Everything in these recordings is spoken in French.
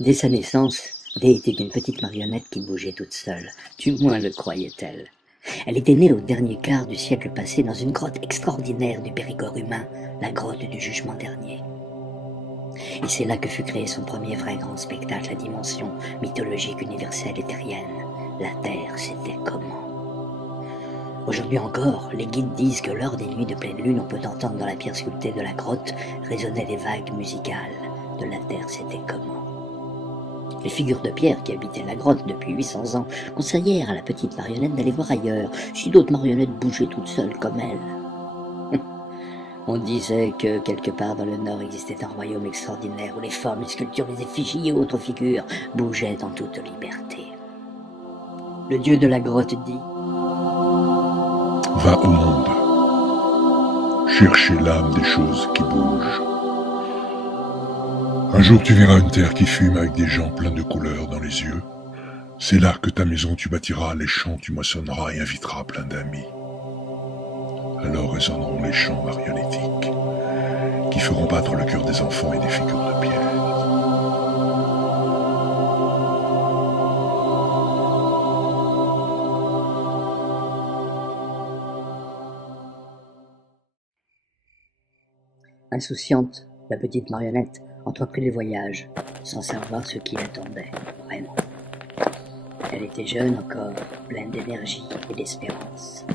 Dès sa naissance, Dé était une petite marionnette qui bougeait toute seule, du moins le croyait-elle. Elle était née au dernier quart du siècle passé dans une grotte extraordinaire du Périgord humain, la grotte du Jugement dernier. Et c'est là que fut créé son premier vrai grand spectacle à dimension mythologique, universelle et terrienne. La Terre, c'était comment? Aujourd'hui encore, les guides disent que lors des nuits de pleine lune, on peut entendre dans la pierre sculptée de la grotte résonner les vagues musicales de La Terre, c'était comment? Les figures de pierre qui habitaient la grotte depuis 800 ans conseillèrent à la petite marionnette d'aller voir ailleurs, si d'autres marionnettes bougeaient toutes seules comme elle. On disait que quelque part dans le nord existait un royaume extraordinaire où les formes, les sculptures, les effigies et autres figures bougeaient en toute liberté. Le dieu de la grotte dit: Va au monde, chercher l'âme des choses qui bougent. Un jour tu verras une terre qui fume avec des gens pleins de couleurs dans les yeux. C'est là que ta maison tu bâtiras, les champs tu moissonneras et inviteras plein d'amis. Alors résonneront les chants marionnettiques qui feront battre le cœur des enfants et des figures de pierre. Insouciante, la petite marionnette entreprit le voyage, sans savoir ce qui l'attendait, vraiment. Elle était jeune encore, pleine d'énergie et d'espérance.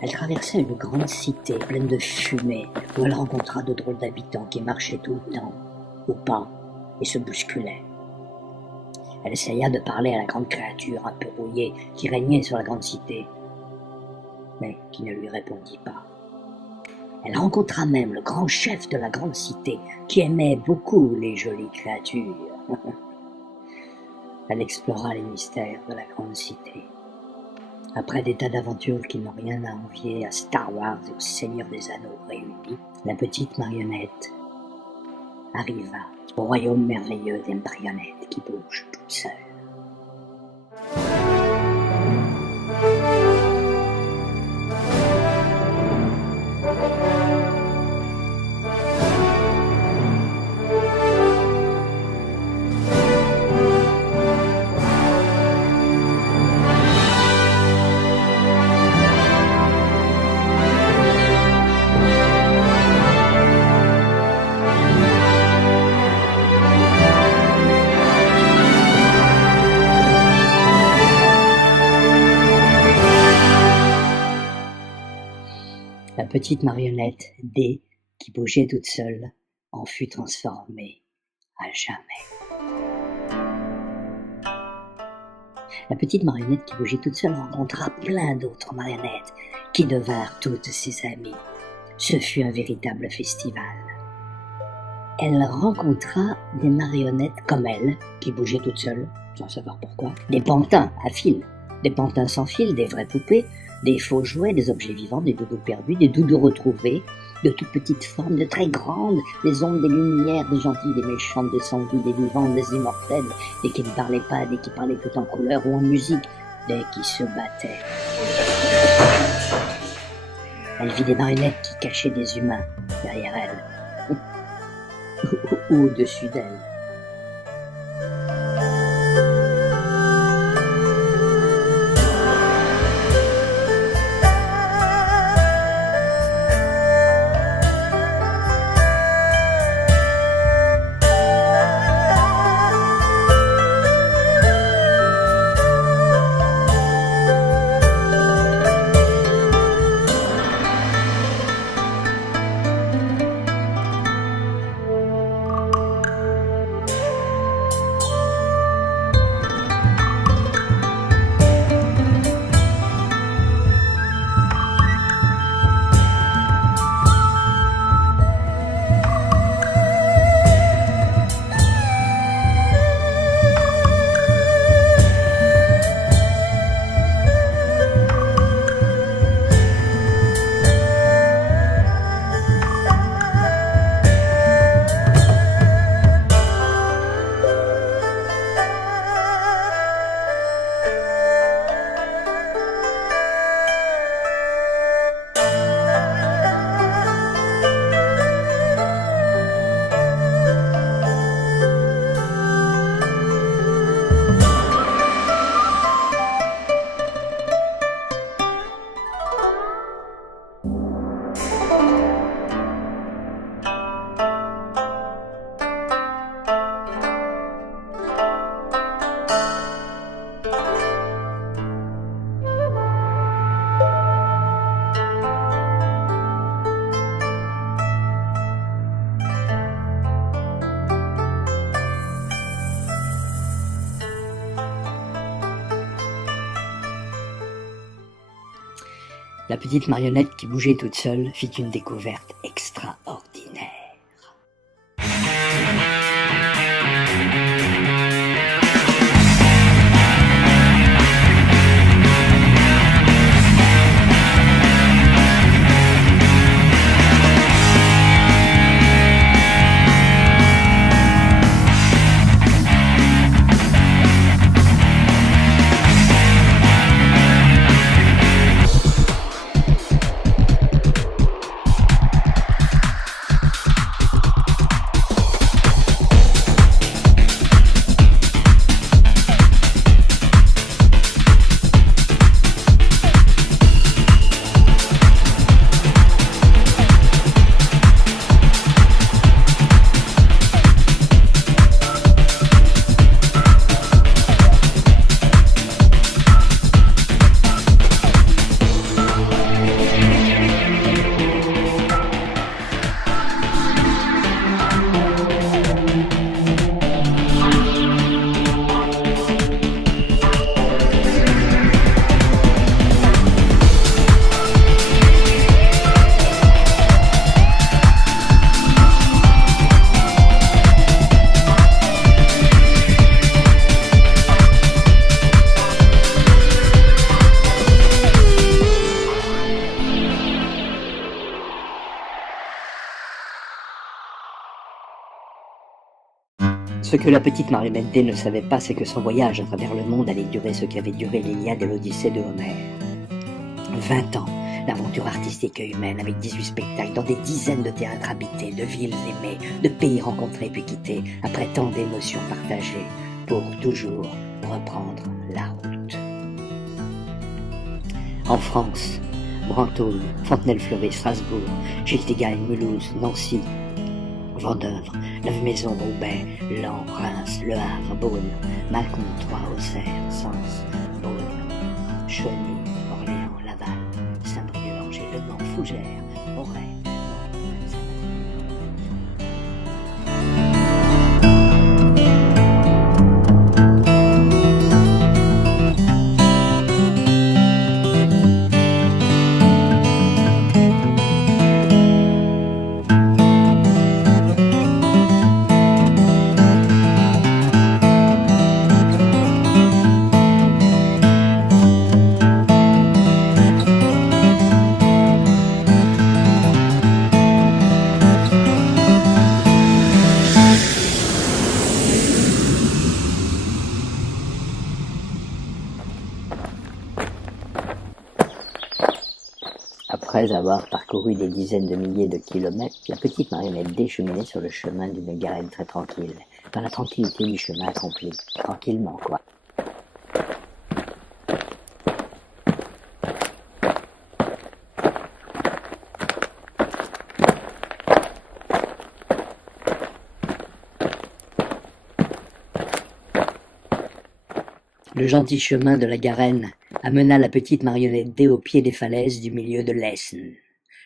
Elle traversait une grande cité pleine de fumée, où elle rencontra de drôles d'habitants qui marchaient tout le temps, au pas, et se bousculaient. Elle essaya de parler à la grande créature un peu rouillée qui régnait sur la grande cité, mais qui ne lui répondit pas. Elle rencontra même le grand chef de la grande cité, qui aimait beaucoup les jolies créatures. Elle explora les mystères de la grande cité. Après des tas d'aventures qui n'ont rien à envier à Star Wars et au Seigneur des Anneaux réunis, la petite marionnette arriva au royaume merveilleux des marionnettes qui bougent toutes seules. La petite marionnette, Dé, qui bougeait toute seule, en fut transformée à jamais. La petite marionnette qui bougeait toute seule rencontra plein d'autres marionnettes qui devinrent toutes ses amies. Ce fut un véritable festival. Elle rencontra des marionnettes comme elle, qui bougeaient toutes seules, sans savoir pourquoi, des pantins à fil, des pantins sans fil, des vraies poupées, des faux jouets, des objets vivants, des doudous perdus, des doudous retrouvés, de toutes petites formes, de très grandes, des ombres, des lumières, des gentilles, des méchantes, des sanguines, des vivantes, des immortelles, des qui ne parlaient pas, des qui parlaient tout en couleur ou en musique, des qui se battaient. Elle vit des marionnettes qui cachaient des humains derrière elle, ou au-dessus d'elle. La petite marionnette qui bougeait toute seule fit une découverte extraordinaire. Ce que la petite marionnette D ne savait pas, c'est que son voyage à travers le monde allait durer ce qu'avait duré l'Iliade et l'Odyssée de Homère. 20 ans d'aventure artistique et humaine, avec 18 spectacles dans des dizaines de théâtres habités, de villes aimées, de pays rencontrés puis quittés, après tant d'émotions partagées, pour toujours reprendre la route. En France, Brantôme, Fontenay-le-Fleury, Strasbourg, Gilles-Tigaille, Mulhouse, Nancy, Vendeuvre, Neuve-Maisons, Roubaix, Laon, Reims, Le Havre, Beaune, Mâcon, Troyes, Auxerre, Sens, Beaune, Chauny, Orléans, Laval, Saint-Brieuc, Le Mans, Fougères, Auray, Après avoir parcouru des dizaines de milliers de kilomètres, la petite marionnette D cheminait sur le chemin d'une garenne très tranquille, dans la tranquillité du chemin accompli. Tranquillement, quoi. Le gentil chemin de la Garenne amena la petite marionnette D au pied des falaises du milieu de l'Aisne.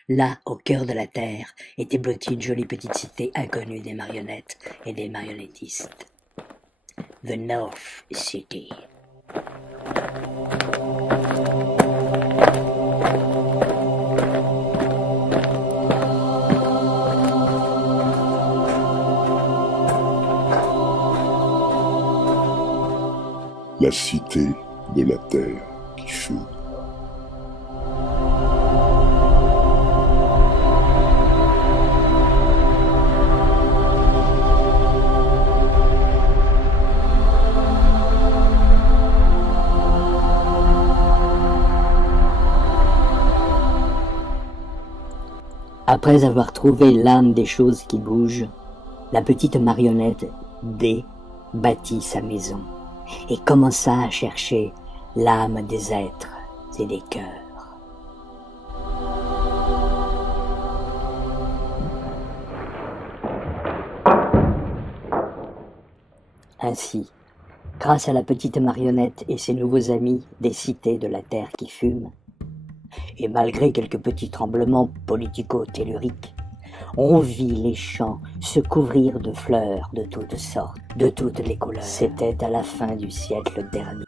Là, au cœur de la terre, était blottie une jolie petite cité inconnue des marionnettes et des marionnettistes. The North City. La cité de la terre qui fut. Après avoir trouvé l'âme des choses qui bougent, la petite marionnette D bâtit sa maison et commença à chercher l'âme des êtres et des cœurs. Ainsi, grâce à la petite marionnette et ses nouveaux amis des cités de la terre qui fume, et malgré quelques petits tremblements politico-telluriques, on vit les champs se couvrir de fleurs de toutes sortes, de toutes les couleurs. C'était à la fin du siècle dernier.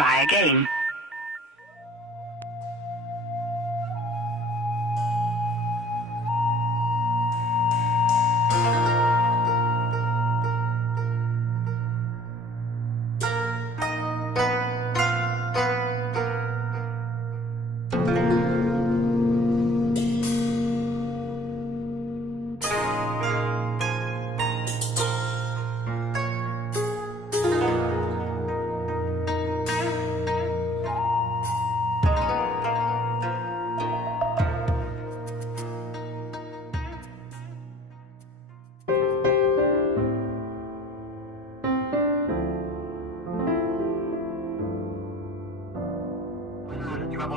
Try again.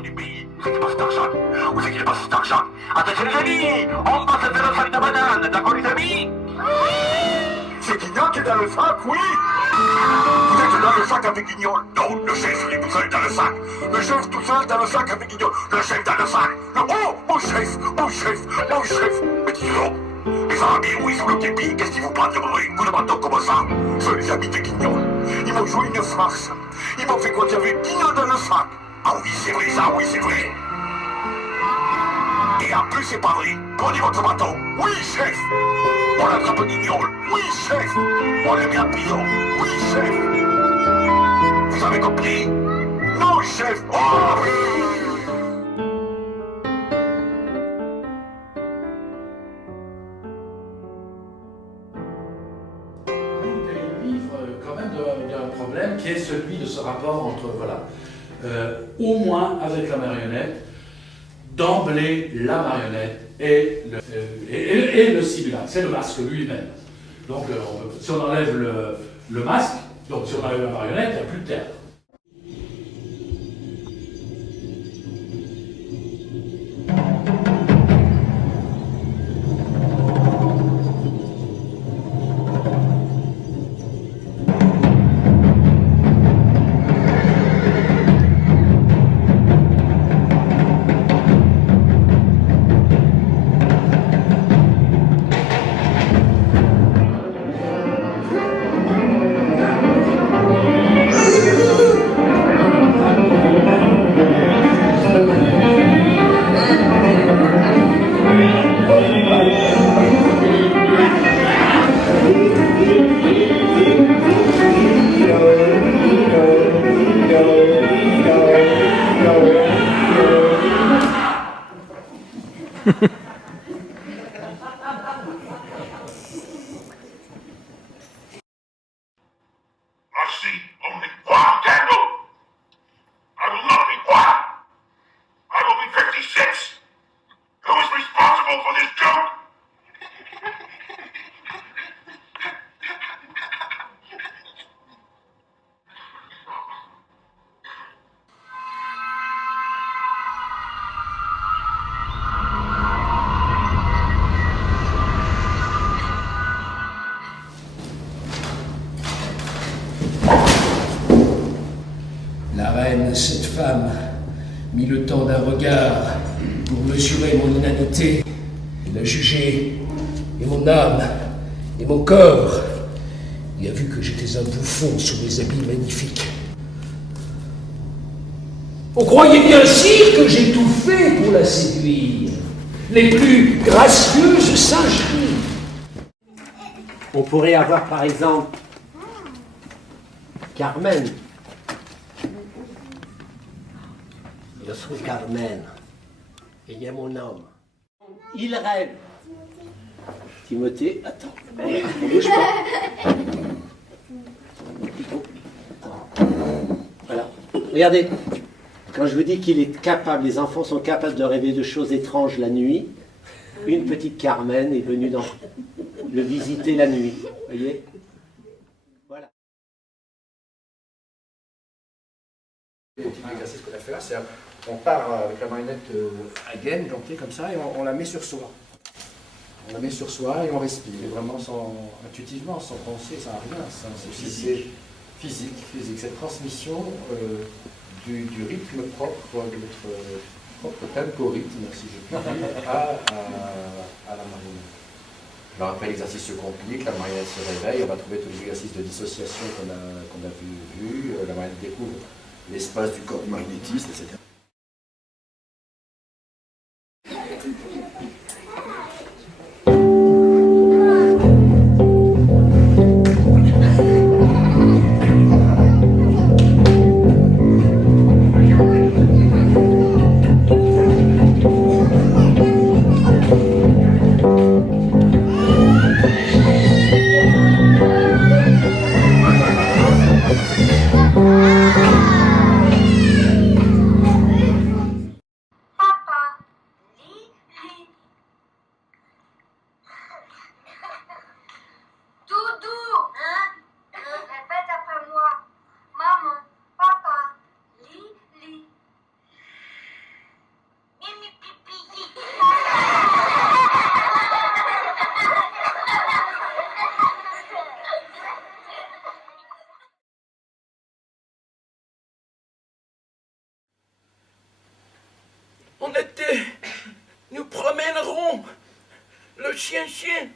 Du pays. Où c'est qu'il passe cet argent? Où c'est qu'il est passé cet argent? Attention les amis, on passe vers le sac de banane, d'accord les amis? C'est Guignol qui est dans le sac, oui. Vous êtes dans le sac avec Guignol? Non, le chef il est tout seul dans le sac. Le chef tout seul dans le sac avec Guignol. Le chef dans le sac. Oh, mon chef, mon chef, mon chef. Mais dis donc, mes amis, où ils sont le képi? Qu'est-ce qu'ils vous parlent de coup de bâton comme ça? Ce les amis de Guignol. Ils m'ont joué une farce. Ils m'ont fait croire qu'il y avait Guignol dans le sac. Ah oui, c'est vrai ça, oui, c'est vrai. Et en plus, c'est pas vrai. Prenez votre bâton. Oui, chef. On attrape Guignol. Oui, chef. On le met en prison. Oui, chef. Vous avez compris? Non, chef. Oh oui. Il livre quand même d'un problème qui est celui de ce rapport entre, voilà, au moins avec la marionnette, d'emblée la marionnette et le simulant, c'est le masque lui-même. Donc si on enlève le masque, donc si on enlève la marionnette, il n'y a plus de théâtre. I see only one candle. I will not be one. I will be 56. Who is responsible for this joke? La reine, cette femme, mit le temps d'un regard pour mesurer mon inanité, et la juger, et mon âme, et mon corps, et a vu que j'étais un bouffon sous mes habits magnifiques. On croyait bien, sire, que j'ai tout fait pour la séduire, les plus gracieuses singeries. On pourrait avoir par exemple Carmen. Je suis Carmen. Et il y a mon homme. Il rêve. Timothée, attends. On bouge pas. Voilà. Regardez. Quand je vous dis qu'il est capable, les enfants sont capables de rêver de choses étranges la nuit, une petite Carmen est venue le visiter la nuit. Vous voyez? Voilà. Le type d'exercice qu'on a fait là, c'est on part avec la marionnette à gaine, jantée comme ça, et on la met sur soi. On la met sur soi et on respire, vraiment intuitivement, sans penser, sans rien. C'est physique. Cette transmission du rythme propre, de notre propre tempo-rythme, si je puis dire, à la marionnette. Alors après l'exercice se complique, la marionnette se réveille, on va trouver tous les exercices de dissociation qu'on a vu, la marionnette découvre l'espace du corps du marionnettiste, etc. Nous promènerons le chien-chien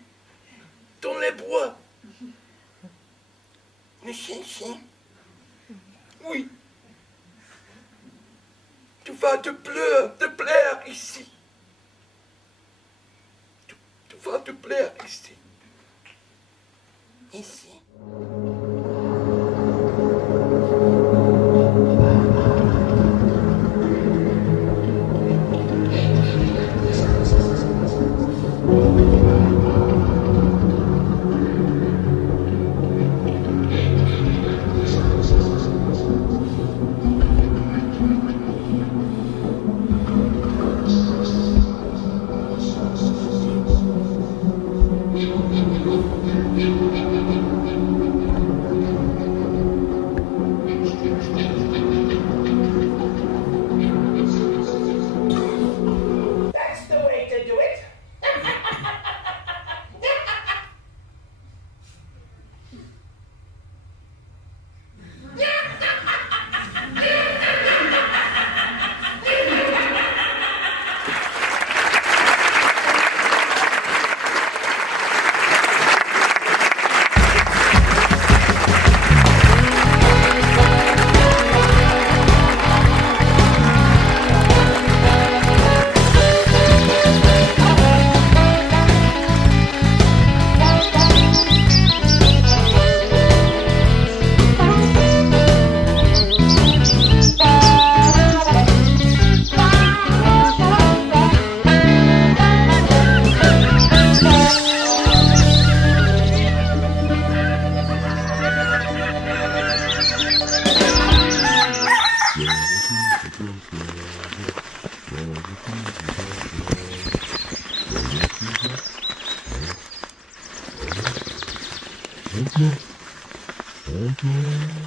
dans les bois. Le chien-chien? Oui. Tu vas te plaire ici. Tu vas te plaire ici. Ici. Thank you.